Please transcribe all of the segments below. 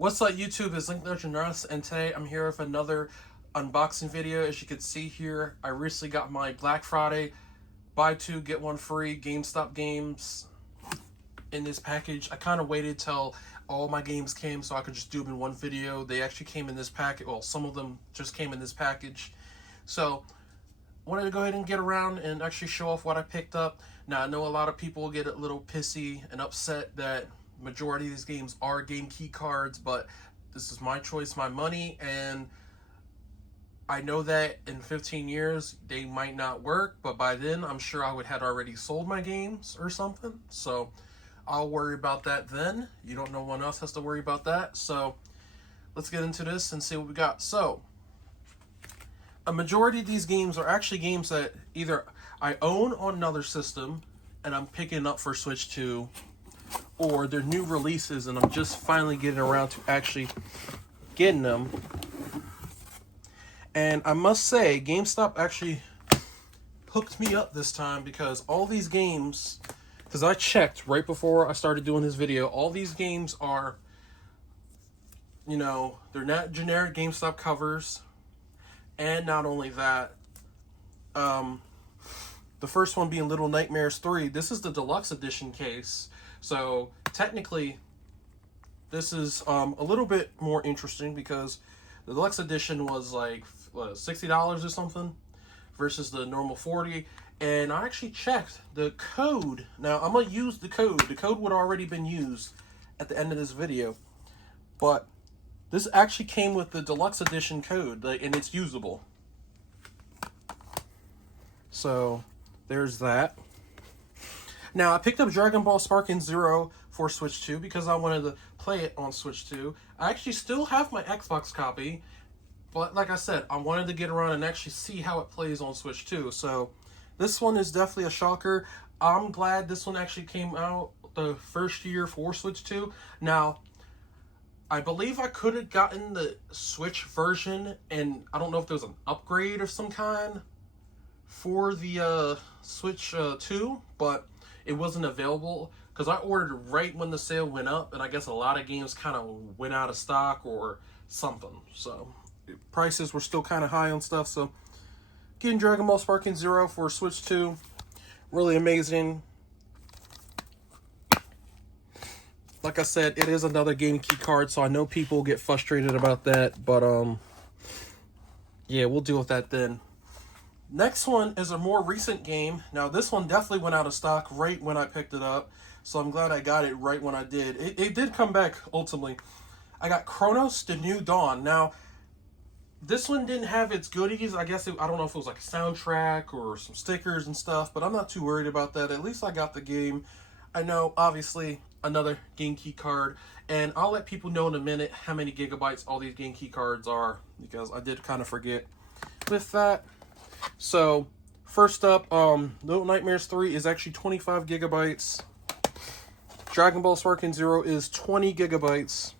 What's up, YouTube? It's Link Legend Russ, and today I'm here with another unboxing video. As you can see here, I recently got my Black Friday buy two get one free GameStop games in this package. I kind of waited till all my games came so I could just do them in one video. They actually came in this package. Well, some of them just came in this package. So I wanted to go ahead and get around and actually show off what I picked up. Now, I know a lot of people get a little pissy and upset that majority of these games are game key cards, but this is my choice, my money, and I know that in 15 years they might not work, but by then I'm sure I would have already sold my games or something, so I'll worry about that then. You don't know one else has to worry about that. So let's get into this and see what we got. So a majority of these games are actually games that either I own on another system and I'm picking up for Switch 2, or they're new releases and I'm just finally getting around to actually getting them. And I must say, GameStop actually hooked me up this time, because all these games, because I checked right before I started doing this video, all these games are, you know, they're not generic GameStop covers. And not only that, the first one being Little Nightmares 3, this is the deluxe edition case. So technically, this is a little bit more interesting, because the deluxe edition was like $60 or something versus the normal $40. And I actually checked the code. Now I'm gonna use the code. The code would have already been used at the end of this video, but this actually came with the deluxe edition code, and it's usable. So there's that. Now, I picked up Dragon Ball Sparking Zero for Switch 2 because I wanted to play it on Switch 2. I actually still have my Xbox copy, but like I said, I wanted to get around and actually see how it plays on Switch 2. So this one is definitely a shocker. I'm glad this one actually came out the first year for Switch 2. Now, I believe I could have gotten the Switch version, and I don't know if there was an upgrade of some kind for the Switch 2, but it wasn't available because I ordered right when the sale went up, and I guess a lot of games kind of went out of stock or something. So prices were still kind of high on stuff. So getting Dragon Ball Sparking Zero for Switch 2, really amazing. Like I said, it is another game key card, so I know people get frustrated about that, but yeah, we'll deal with that then. Next one is a more recent game. Now, this one definitely went out of stock right when I picked it up, so I'm glad I got it right when I did. It did come back, ultimately. I got Chronos: The New Dawn. Now, this one didn't have its goodies. I guess, I don't know if it was like a soundtrack or some stickers and stuff, but I'm not too worried about that. At least I got the game. I know, obviously, another game key card, and I'll let people know in a minute how many gigabytes all these game key cards are, because I did kind of forget with that. So first up, Little Nightmares 3 is actually 25 gigabytes. Dragon Ball Sparking Zero is 20 gigabytes.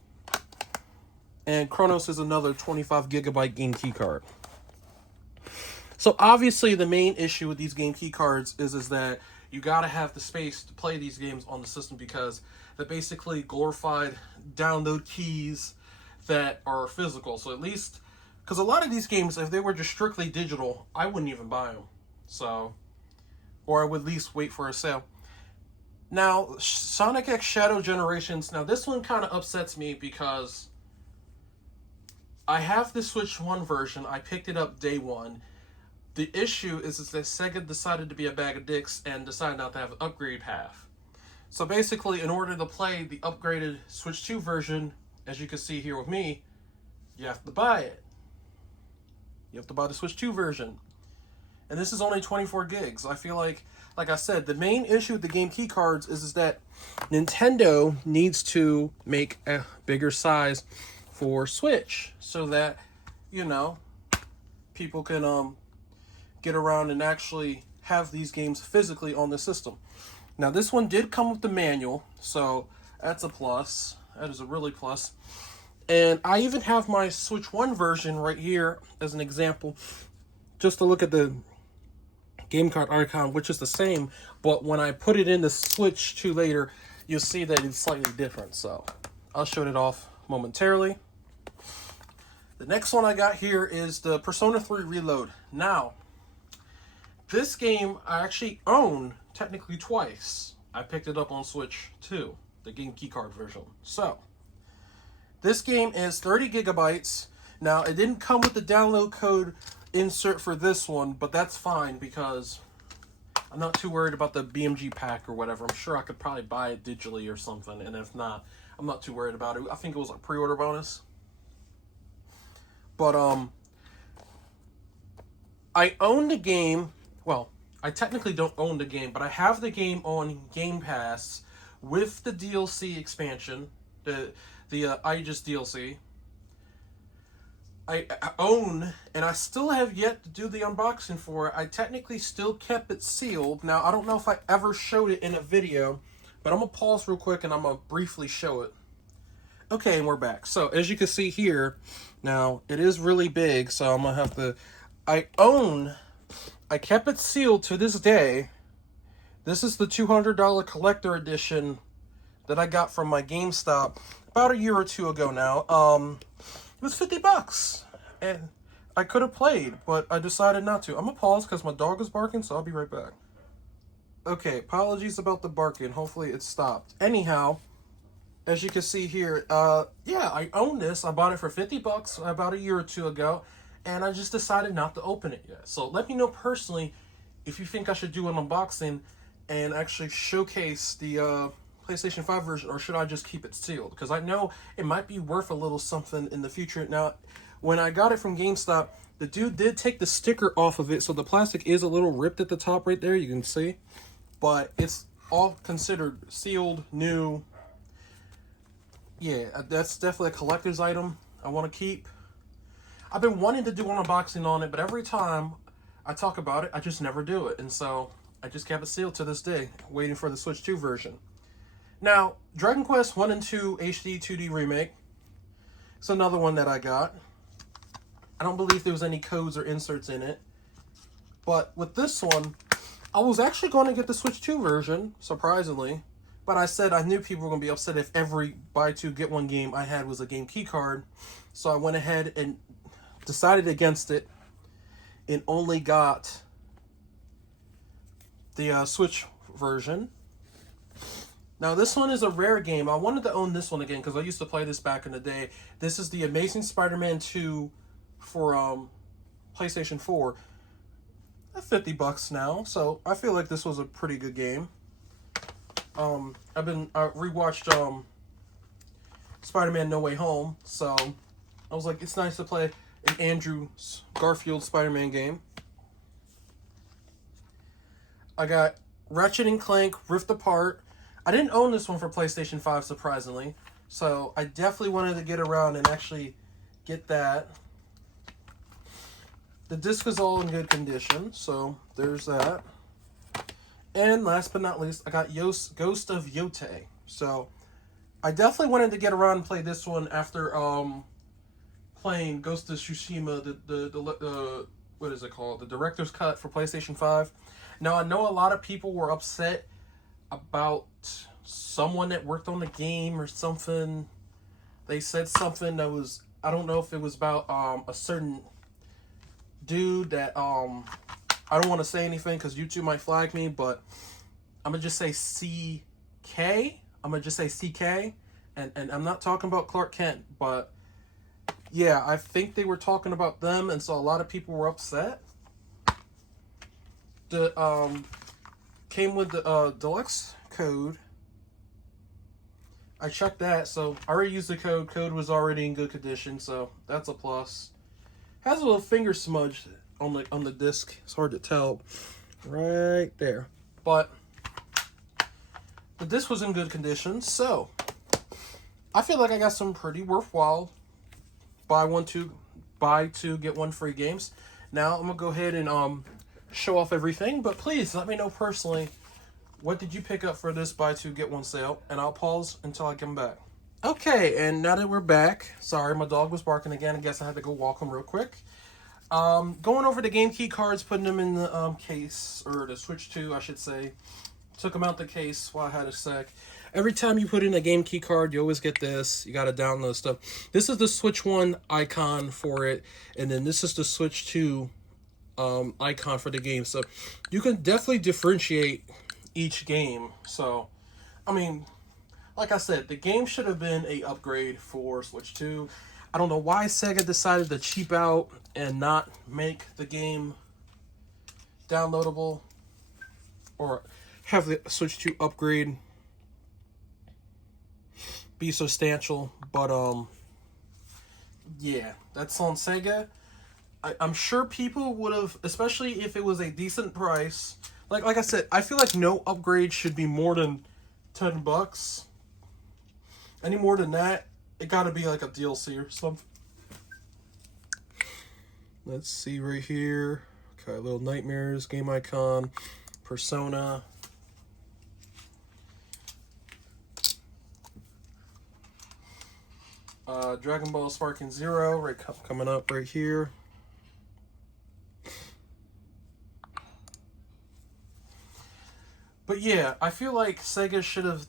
And Chronos is another 25 gigabyte game key card. So obviously the main issue with these game key cards is that you gotta have the space to play these games on the system, because they're basically glorified download keys that are physical. So at least, because a lot of these games, if they were just strictly digital, I wouldn't even buy them. So, or I would at least wait for a sale. Now, Sonic X Shadow Generations. Now, this one kind of upsets me because I have the Switch 1 version. I picked it up day one. The issue is that Sega decided to be a bag of dicks and decided not to have an upgrade path. So basically, in order to play the upgraded Switch 2 version, as you can see here with me, you have to buy it. You have to buy the Switch 2 version. And this is only 24 gigs. I feel like I said, the main issue with the game key cards is that Nintendo needs to make a bigger size for Switch so that, you know, people can get around and actually have these games physically on the system. Now, this one did come with the manual, so that's a plus. That is a really plus. And I even have my Switch 1 version right here as an example, just to look at the game card icon, which is the same, but when I put it in the Switch 2 later, you'll see that it's slightly different. So I'll show it off momentarily. The next one I got here is the Persona 3 Reload. Now, this game I actually own technically twice. I picked it up on Switch too, the game keycard version. So, this game is 30 gigabytes. Now, it didn't come with the download code insert for this one, but that's fine because I'm not too worried about the BMG pack or whatever. I'm sure I could probably buy it digitally or something, and if not, I'm not too worried about it. I think it was a pre-order bonus. But, I own the game. Well, I technically don't own the game, but I have the game on Game Pass with the DLC expansion, the Aegis DLC. I own, and I still have yet to do the unboxing for it. I technically still kept it sealed. Now, I don't know if I ever showed it in a video, but I'm going to pause real quick and I'm going to briefly show it. Okay, and we're back. So, as you can see here, now, it is really big, so I'm going to have to... I kept it sealed to this day. This is the $200 collector edition that I got from my GameStop about a year or two ago now. It was $50, and I could have played, but I decided not to. I'm going to pause because my dog is barking, so I'll be right back. Okay, apologies about the barking. Hopefully it stopped. Anyhow, as you can see here, yeah, I own this. I bought it for $50 about a year or two ago, and I just decided not to open it yet. So let me know personally if you think I should do an unboxing and actually showcase the PlayStation 5 version, or should I just keep it sealed? Because I know it might be worth a little something in the future. Now, when I got it from GameStop, the dude did take the sticker off of it, so the plastic is a little ripped at the top right there, you can see. But it's all considered sealed, new. Yeah, that's definitely a collector's item I want to keep. I've been wanting to do an unboxing on it, but every time I talk about it, I just never do it. And so I just kept it sealed to this day, waiting for the Switch 2 version. Now, Dragon Quest 1 and 2 HD 2D Remake. It's another one that I got. I don't believe there was any codes or inserts in it. But with this one, I was actually going to get the Switch 2 version, surprisingly. But I said I knew people were going to be upset if every buy two, get one game I had was a game key card. So I went ahead and decided against it and only got the Switch version. Now, this one is a rare game. I wanted to own this one again because I used to play this back in the day. This is the Amazing Spider-Man 2 for PlayStation 4. At $50 now, so I feel like this was a pretty good game. I rewatched Spider-Man No Way Home, so I was like, it's nice to play an Andrew Garfield Spider-Man game. I got Ratchet and Clank Rift Apart. I didn't own this one for PlayStation 5, surprisingly, so I definitely wanted to get around and actually get that. The disc is all in good condition, so there's that. And last but not least, I got Ghost of Yote. So I definitely wanted to get around and play this one after playing Ghost of Tsushima, the what is it called? The director's cut for PlayStation 5. Now, I know a lot of people were upset about someone that worked on the game or something. They said something that was, I don't know if it was about a certain dude that I don't want to say anything because YouTube might flag me, but I'm gonna just say CK. I'm gonna just say CK, and I'm not talking about Clark Kent, but yeah, I think they were talking about them, and so a lot of people were upset. The came with the deluxe code. I checked that, so I already used the code. Code was already in good condition, so that's a plus. Has a little finger smudge on the disc. It's hard to tell right there, but the disc was in good condition, so I feel like I got some pretty worthwhile buy two get one free games. Now I'm gonna go ahead and show off everything, but please let me know personally, what did you pick up for this buy two get one sale, and I'll pause until I come back. Okay, and now that we're back, sorry, my dog was barking again. I guess I had to go walk him real quick. Going over the game key cards, putting them in the case, or the Switch 2, I should say. Took them out the case while I had a sec. every time you put in a game key card, you always get this. You got to download stuff. This is the Switch 1 icon for it, and then this is the Switch 2 icon for the game. So you can definitely differentiate each game. So, I mean, like I said, the game should have been a upgrade for Switch 2. I don't know why Sega decided to cheap out and not make the game downloadable or have the Switch 2 upgrade be substantial. But yeah, that's on Sega. I'm sure people would have, especially if it was a decent price. Like I said, I feel like no upgrade should be more than $10. Any more than that, it got to be like a DLC or something. Let's see right here. Okay, Little Nightmares, game icon, Persona. Dragon Ball Sparking Zero, right, coming up right here. But yeah, I feel like Sega should have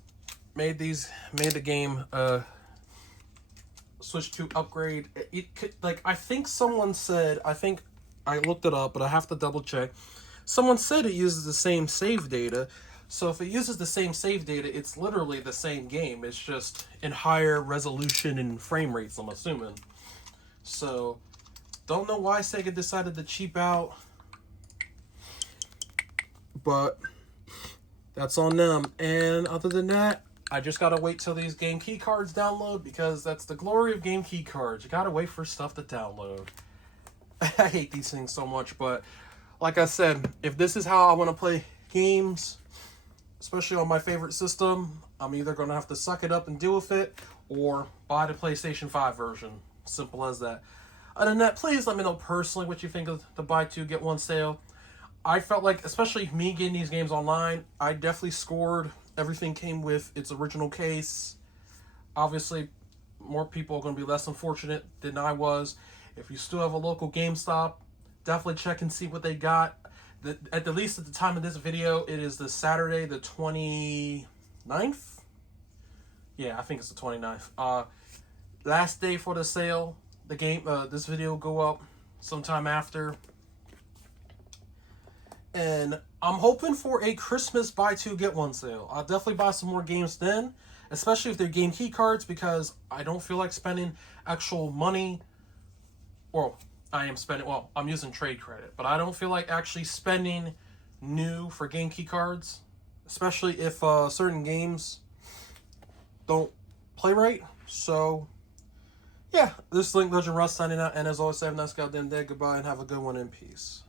made the game Switch 2 upgrade. It could, like, I think someone said, I think I looked it up, but I have to double check. Someone said it uses the same save data. So if it uses the same save data, it's literally the same game. It's just in higher resolution and frame rates, I'm assuming. So, don't know why Sega decided to cheap out. But that's on them. And other than that, I just gotta wait till these game key cards download, because that's the glory of game key cards. You gotta wait for stuff to download. I hate these things so much, but like I said, if this is how I want to play games, especially on my favorite system, I'm either gonna have to suck it up and deal with it, or buy the PlayStation 5 version. Simple as that. Other than that, please let me know personally what you think of the buy two get one sale. I felt like, especially me getting these games online, I definitely scored. Everything came with its original case. Obviously, more people are going to be less unfortunate than I was. If you still have a local GameStop, definitely check and see what they got. At the least at the time of this video, it is the Saturday, the 29th? Yeah, I think it's the 29th. Last day for the sale. The game, this video will go up sometime after. And I'm hoping for a Christmas buy two get one sale. I'll definitely buy some more games then, especially if they're game key cards, because I don't feel like spending actual money. Well, I'm using trade credit, but I don't feel like actually spending new for game key cards, especially if certain games don't play right. So yeah, this is Link Legend Russ signing out, and as always, have a nice goddamn day. Goodbye, and have a good one in peace.